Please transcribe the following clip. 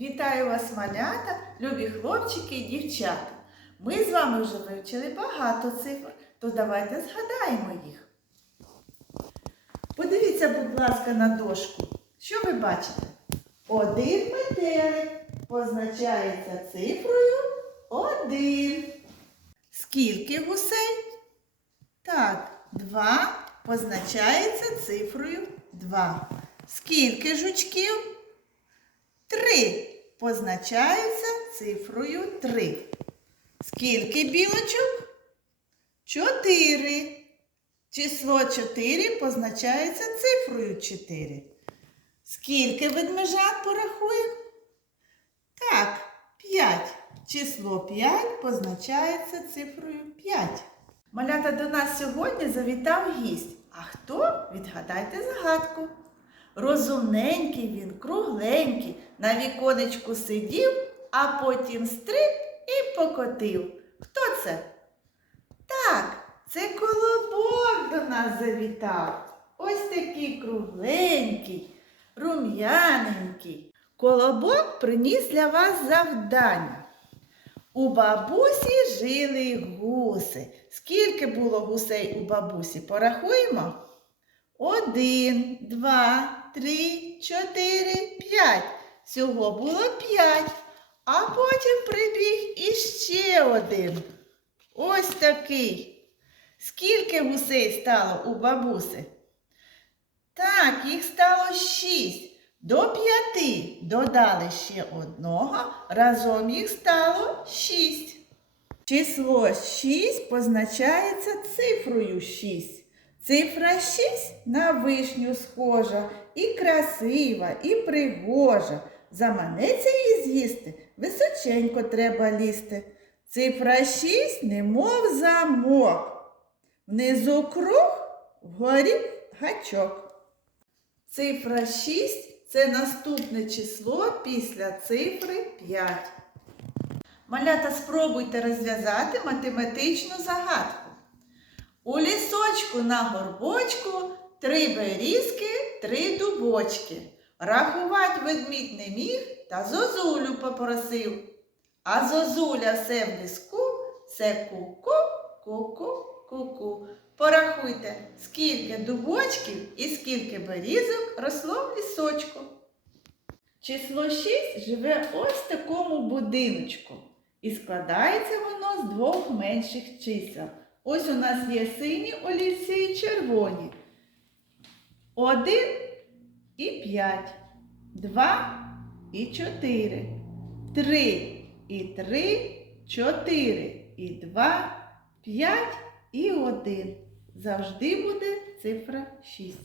Вітаю вас, малята, любі хлопчики і дівчата. Ми з вами вже вивчили багато цифр, то давайте згадаємо їх. Подивіться, будь ласка, на дошку. Що ви бачите? Один метелик позначається цифрою один. Скільки гусей? Так, два позначається цифрою два. Скільки жучків? Три позначається цифрою три. Скільки білочок? Чотири. Число 4 позначається цифрою 4. Скільки ведмежат порахуємо? Так, 5. Число 5 позначається цифрою 5. Малята до нас сьогодні завітав гість. А хто? Відгадайте загадку. Розумненький він, кругленький, на віконечку сидів, а потім стриб і покотив. Хто це? Так, це колобок до нас завітав. Ось такий кругленький, рум'яненький. Колобок приніс для вас завдання. У бабусі жили гуси. Скільки було гусей у бабусі? Порахуємо? Один, два, три, чотири, п'ять. Всього було п'ять. А потім прибіг іще один. Ось такий. Скільки гусей стало у бабуси? Так, їх стало шість. До п'яти додали ще одного, разом їх стало шість. Число 6 позначається цифрою 6. Цифра 6 на вишню схожа, і красива, і пригожа. Заманеться її з'їсти, височенько треба лізти. Цифра 6 немов замок. Внизу круг, вгорі гачок. Цифра 6 це наступне число після цифри 5. Малята, спробуйте розв'язати математичну загадку. У лісочку на горбочку три берізки, три дубочки. Рахувати ведмідь не міг та зозулю попросив. А зозуля все в ліску, це ку-ку, ку-ку, ку-ку. Порахуйте, скільки дубочків і скільки берізок росло в лісочку. Число 6 живе ось в такому будиночку. І складається воно з двох менших чисел. Ось у нас є сині олівці і червоні. Один і п'ять, два і чотири, три і три, чотири і два, п'ять і один. Завжди буде цифра 6.